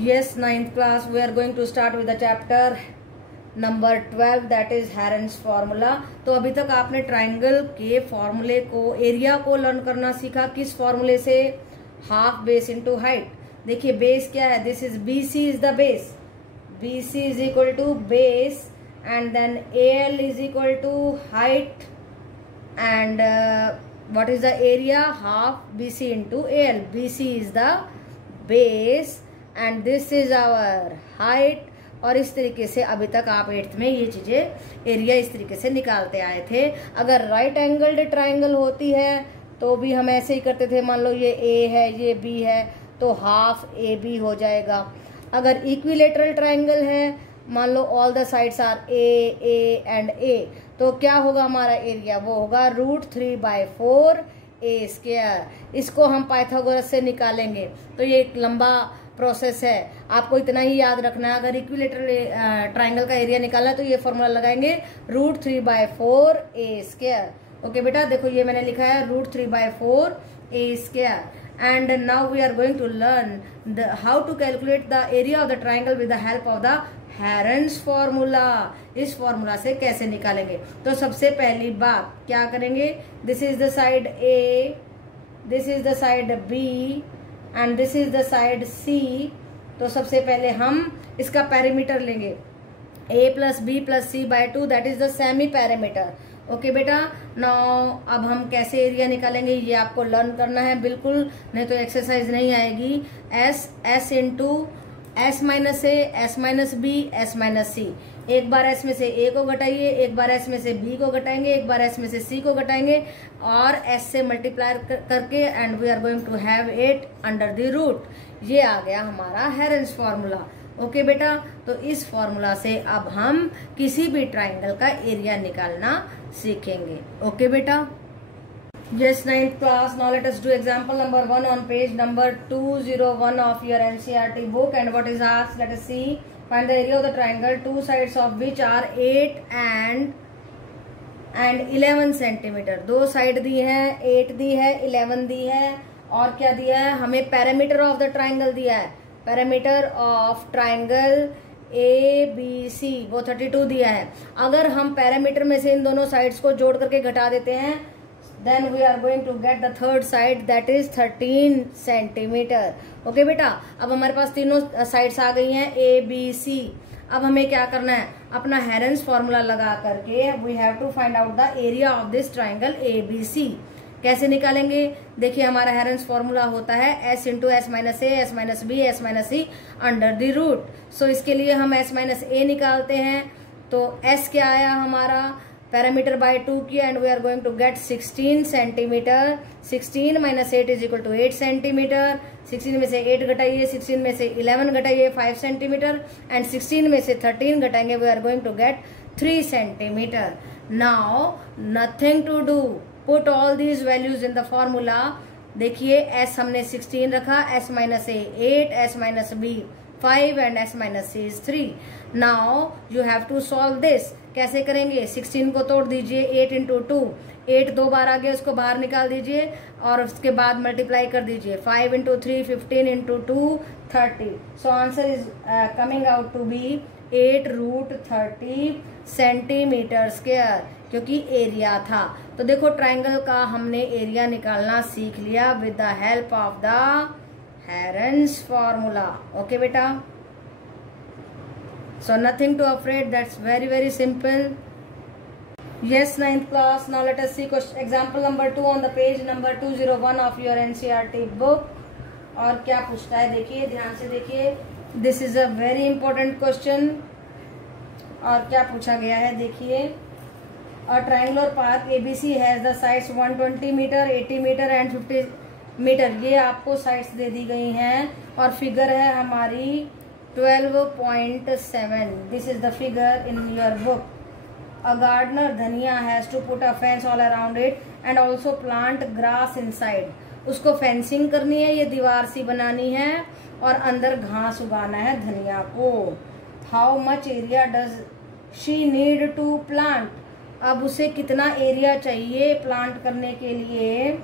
Yes, ninth class, we are going to start with the chapter number 12, that is Heron's formula. तो अभी तक आपने triangle के फॉर्मूले को, एरिया को लर्न करना सीखा। किस फॉर्मूले से? Half base into height. देखिए बेस क्या है, this is BC is the base, BC is equal to base and then AL is equal to height and what is the area? Half BC into AL. BC is the base and this is our height. और इस तरीके से अभी तक आप 8th में ये चीजें एरिया इस तरीके से निकालते आए थे। अगर राइट एंगल्ड ट्राइंगल होती है तो भी हम ऐसे ही करते थे। मान लो ये A है, ये B है, तो हाफ AB हो जाएगा। अगर इक्विलेटरल ट्राइंगल है, मान लो all the sides are A and A, तो क्या होगा हमारा एरिया? वो होगा √3/4 A²। इसको हम पाइथागोरस से निकालेंगे। तो ये एक लंबा प्रोसेस है, आपको इतना ही याद रखना है। अगर इक्विलेटरल ट्राइंगल का एरिया निकालना है तो ये फॉर्मूला लगाएंगे √3/4 A²। ओके बेटा, देखो ये मैंने लिखा है √3/4 A²। And now we are going to learn how to calculate the area of the triangle with the help of the Heron's formula। इस फॉर्मूला से कैसे निकालेंगे? तो सबसे पहली बात क्या करेंगे, this is the side A, this is the side B and this is the side C। तो सबसे पहले हम इसका पैरामीटर लेंगे A + B + C/2, that is the semi parameter. Okay बेटा, नाउ अब हम कैसे एरिया निकालेंगे ये आपको लर्न करना है बिल्कुल, नहीं तो एक्सरसाइज नहीं आएगी। S into S minus A, S minus B, S minus C। एक बार S में से A को घटाइए, एक बार S में से B को घटाएंगे, एक बार S में से C को घटाएंगे और S से मल्टीप्लाई करके and we are going to have it under the root. ये आ गया हमारा हेरन्स फॉर्मूला। ओके बेटा, तो इस फॉर्मूला से अब हम किसी भी ट्राइंगल का एरिया निकालना सीखेंगे। ओके बेटा। Yes, 9th class. Now let us do example number 1 on page number 201 of your NCERT book. And what is asked? Let us see. Find the area of the triangle, two sides of which are 8 and 11 centimetre. दो side दी है, 8 दी है, 11 दी है, और क्या दिया है हमें? Parameter of the triangle दिया है। पैरामीटर ऑफ ट्राइंगल ABC वो 32 दिया है। अगर हम पैरामीटर में से इन दोनों साइड्स को जोड़ करके घटा देते हैं, then we are going to get the third side, that is 13 centimetre. Okay बेटा, अब हमारे पास तीनों साइड्स आ गई हैं ABC। अब हमें क्या करना है? अपना हेरन्स फॉर्मूला लगा करके we have to find out the area of this triangle ABC। कैसे निकालेंगे? देखिए हमारा हेरन्स फॉर्मूला होता है S into S minus A, S minus B, S minus C under the root. So इसके लिए हम S माइनस A निकालते हैं। तो S क्या आया हमारा? पैरामीटर बाय 2 किया and we are going to get 16 centimetre. 16 minus 8 is equal to 8 centimetre. 16 में से 8 घटाइए, 16 में से 11 घटाइए 5 सेंटीमीटर एंड 16 में से 13 घटाएंगे, we are going to get 3 centimetre. Now nothing to do, put all these values in the formula. देखिए S हमने 16 रखा, S minus A 8, S minus B 5 and S minus C is 3। Now you have to solve this. कैसे करेंगे? 16 को तोड़ दीजिए, 8 into 2, 8 दो बार आ गया, उसको बाहर निकाल दीजिए और उसके बाद मल्टीप्लाई कर दीजिए। 5 into 3 15 into 2 30। So answer is coming out to be 8√30 centimetre square, क्योंकि एरिया था। तो देखो ट्राइंगल का हमने एरिया निकालना सीख लिया with the help of the Heron's formula. Okay बेटा, so nothing to afraid, that's very simple। Yes, 9th class. Now let us see example number 2 on the page number 201 of your NCERT book। और क्या पूछता है देखिए, ध्यान से देखिए, this is a very important question। और क्या पूछा गया है देखिए, a triangular path ABC has the sides 120 metre, 80 metre and 50 metre. ये आपको साइड्स दे दी गई हैं और फिगर है हमारी 12.7। This is the figure in your book. A gardener Dhaniya has to put a fence all around it and also plant grass inside. उसको fencing करनी है, ये दीवार सी बनानी है और अंदर घास उगाना है धनिया को। How much area does she need to plant? अब उसे कितना एरिया चाहिए प्लांट करने के लिए?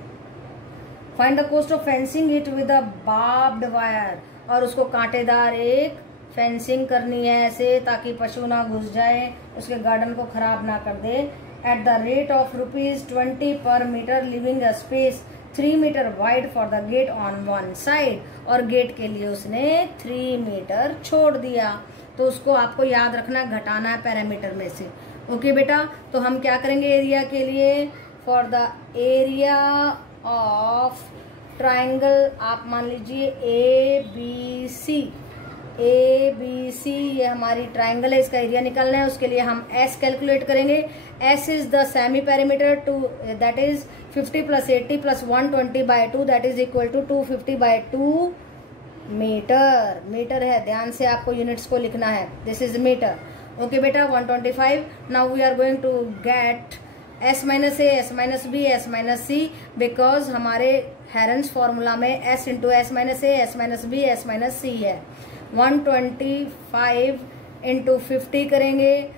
Find the cost of fencing it with a barbed wire. और उसको कांटेदार एक फेंसिंग करनी है ऐसे, ताकि पशु ना घुस जाए, उसके गार्डन को खराब ना कर दे। एट द रेट ऑफ ₹20 पर metre, leaving a space 3 metre wide for the gate on one side, और गेट के लिए उसने 3 मीटर छोड़ दिया। तो उसको आपको याद रखना, घटाना है पैरामीटर में से। ओके बेटा, तो हम क्या करेंगे एरिया के लिए, for the area of triangle, आप मान लीजिए ए बी सी, ये हमारी ट्राइंगल है, इसका एरिया निकालना है। उसके लिए हम एस कैलकुलेट करेंगे। S is the semi perimeter two, that is 50 + 80 + 120/2, that is equal to 250/2 metre. Metre है, ध्यान से आपको यूनिट्स को लिखना है। This is metre. ओके बेटा, 125। Now we are going to get S - A, S - B, S - C, because हमारे Heron's formula में S × S - A, S - B, S - C है। 125 × 50 करेंगे,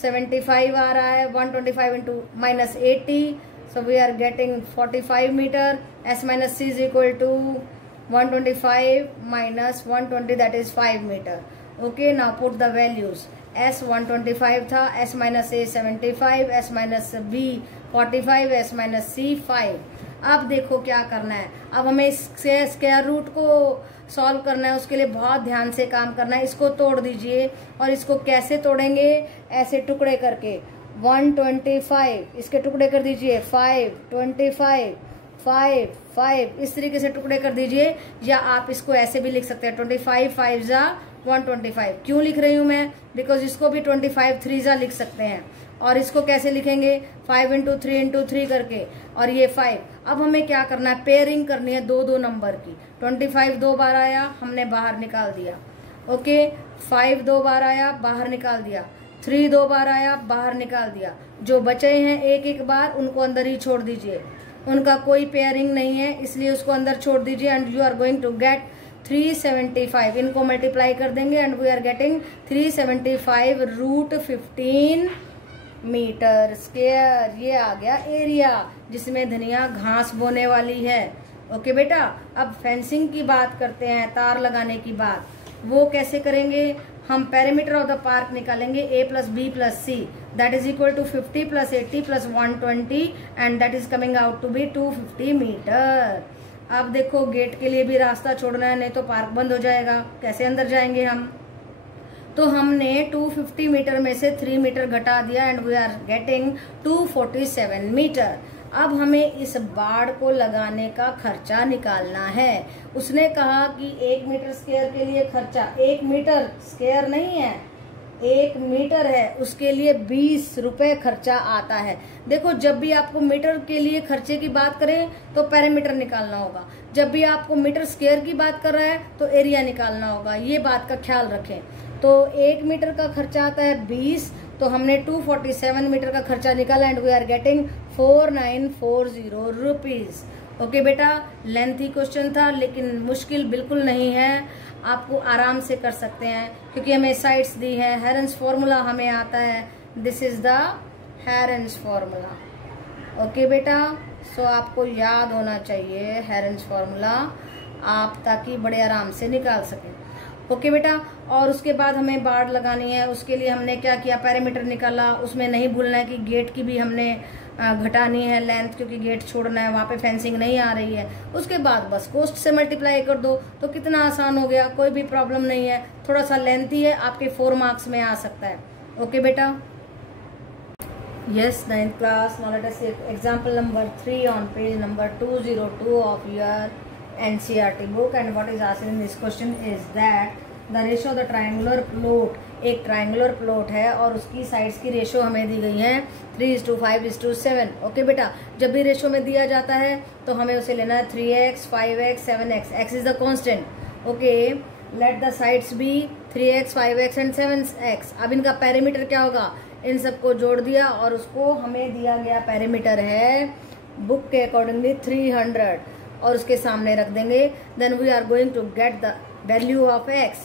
75 आ रहा है। 125 × -80, so we are getting 45 metre. S - C is equal to 125 - 120, that is 5 metre. Okay, now put the values. S 125 था, S - A 75, S - B 45, S - C 5। अब देखो क्या करना है, अब हमें इससे स्क्वायर रूट को सॉल्व करना है। उसके लिए बहुत ध्यान से काम करना है। इसको तोड़ दीजिए, और इसको कैसे तोड़ेंगे, ऐसे टुकड़े करके। 125 इसके टुकड़े कर दीजिए, 5 25 5 5, इस तरीके से टुकड़े कर दीजिए। या आप इसको ऐसे भी लिख सकते हैं, 25 5 जा 125। क्यों लिख रही हूं मैं, बिकॉज इसको भी 25 3 जा लिख सकते हैं। और इसको कैसे लिखेंगे, 5 × 3 × 3 करके, और ये 5। अब हमें क्या करना है, पेयरिंग करनी है दो नंबर की। 25 2 बार आया, हमने बाहर निकाल दिया। ओके, 5 2 बार आया, बाहर निकाल दिया। 3 2 बार आया, बाहर निकाल दिया। जो बचे हैं एक बार, उनको अंदर ही छोड़ दीजिए। उनका कोई पेयरिंग नहीं है, इसलिए उसको अंदर छोड़ दीजिए। And you are going to get 375। इनको मल्टीप्लाई कर देंगे, and we are getting 375√15 metre square. ये आ गया एरिया जिसमें धनिया घास बोने वाली है। ओके बेटा, अब फेंसिंग की बात करते हैं, तार लगाने की बात। वो कैसे करेंगे, हम पेरीमीटर ऑफ द पार्क निकालेंगे, A + B + C, that is equal to 50 + 80 + 120, and that is coming out to be 250 metre. अब देखो, गेट के लिए भी रास्ता छोड़ना है, नहीं तो पार्क बंद हो जाएगा। कैसे अंदर जाएंगे हम, तो हमने 250 मीटर में से 3 मीटर घटा दिया, and we are getting 247 metre. अब हमें इस बाड़ को लगाने का खर्चा निकालना है। उसने कहा कि 1 मीटर स्क्वायर के लिए खर्चा, 1 मीटर स्क्वायर नहीं है, 1 मीटर है, उसके लिए 20 रुपए खर्चा आता है। देखो, जब भी आपको मीटर के लिए खर्चे की बात करें तो पेरीमीटर निकालना होगा, जब भी आपको मीटर स्क्वायर की बात कर रहा है तो एरिया निकालना होगा। ये बात का ख्याल रखें। तो 1 मीटर का खर्चा आता है 20, तो हमने 247 मीटर का खर्चा निकाला, and we are getting 4940 rupees. Okay बेटा, लेंथी क्वेश्चन था, लेकिन मुश्किल बिल्कुल नहीं है, आपको आराम से कर सकते हैं, क्योंकि हमें साइड्स दी है। हेरेंस फॉर्मूला हमें आता है, this is the हेरेंस formula. Okay बेटा, सो आपको याद होना चाहिए हेरेंस फॉर्मूला, आप ताकि बड़े आराम से निकाल सकें। ओके बेटा, और उसके बाद हमें बाड़ लगानी है। उसके लिए हमने क्या किया, पेरीमीटर निकाला। उसमें नहीं भूलना है कि गेट की भी हमने घटानी है लेंथ, क्योंकि गेट छोड़ना है, वहां पे फेंसिंग नहीं आ रही है। उसके बाद बस कोस्ट से मल्टीप्लाई कर दो, तो कितना आसान हो गया, कोई भी प्रॉब्लम नहीं है। थोड़ा सा लेंथी है, आपके 4 मार्क्स में आ सकता है। ओके बेटा, yes, 9th class. Now let us see example number 3 on page number 202 of your NCERT book, and what is asked in this question is that the ratio of the triangular plot, एक triangular plot है और उसकी sides की ratio हमें दी गई है 3:5:7। Okay बेटा, जब भी रेशो में दिया जाता है तो हमें उसे लेना है 3x 5x 7x, x is the constant. Okay, let the sides be 3x 5x and 7x। अब इनका पेरीमीटर क्या होगा, इन सबको जोड़ दिया, और उसको हमें दिया गया पेरीमीटर है बुक के अकॉर्डिंगली 300, और उसके सामने रख देंगे। Then we are going to get the value of x।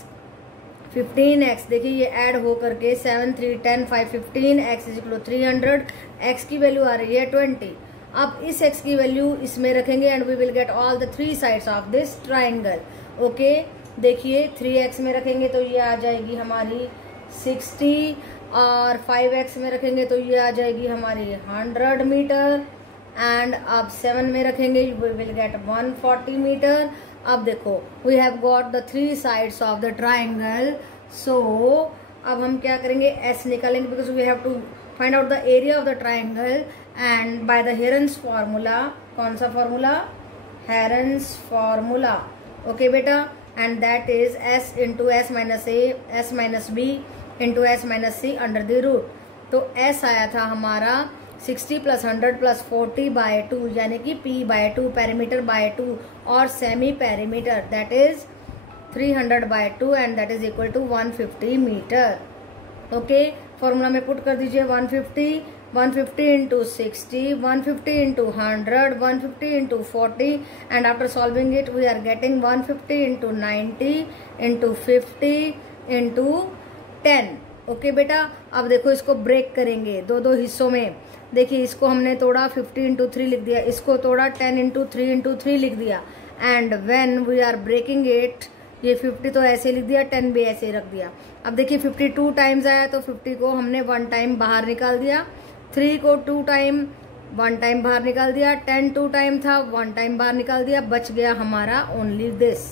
15x, देखिए ये ऐड हो करके 7 3 10 5 15, x इज इक्वल 300, x की वैल्यू आ रही है 20। अब इस x की वैल्यू इसमें रखेंगे, and we will get all the 3 sides of this triangle. Okay, देखिए 3x में रखेंगे तो ये आ जाएगी हमारी 60 और 5x में रखेंगे तो ये आ जाएगी हमारी 100 मीटर एंड अब 7 में रखेंगे वी विल गेट 140 मीटर। अब देखो we have got the 3 sides of the triangle. So अब हम क्या करेंगे, s निकालेंगे because we have to find out the area of the triangle and by the Heron's formula. कौन सा फॉर्मूला? Heron's formula. ओके बेटा, and that is s into s minus a s minus b into s minus c under the root. तो s आया था हमारा 60 plus 100 plus 40 bye 2 यानी कि p बाय 2, पेरीमीटर बाय 2 और semi perimeter that is 300 by 2 and that is equal to 150 metre. Okay, formula में put कर दीजिए 150 into 60, 150 into 100, 150 into 40 and after solving it we are getting 150 into 90 into 50 into 10। Okay बेटा, अब देखो इसको break करेंगे दो हिस्सों में। देखिए इसको हमने तोड़ा 50 इंटू 3 लिख दिया, इसको तोड़ा 10 इंटू 3 इंटू 3 लिख दिया and when we are breaking it ये 50 तो ऐसे लिख दिया, 10 भी ऐसे रख दिया। अब देखिए 52 टाइम्स आया तो 50 को हमने 1 टाइम बाहर निकाल दिया, 3 को 2 टाइम 1 टाइम बाहर निकाल दिया, 10 2 टाइम था 1 टाइम बाहर निकाल दिया, बच गया हमारा ओनली दिस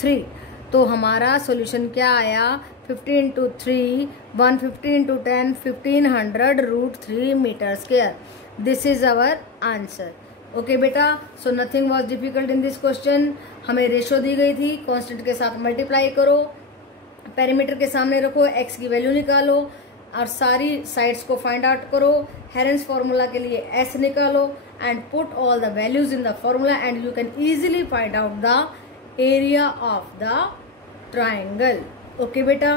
3। तो हमारा सोल्यूशन क्या आया, 50 into 3 150 into 10 1500 root 3 metre square. This is our answer. Okay बेटा, so nothing was difficult in this question. हमें रेशो दी गई थी, कांस्टेंट के साथ मल्टीप्लाई करो, पेरीमीटर के सामने रखो, x की वैल्यू निकालो और सारी साइड्स को फाइंड आउट करो। हेरेंस फॉर्मूला के लिए s निकालो and put all the values in the formula and you can easily find out the area of the triangle. Okay बेटा।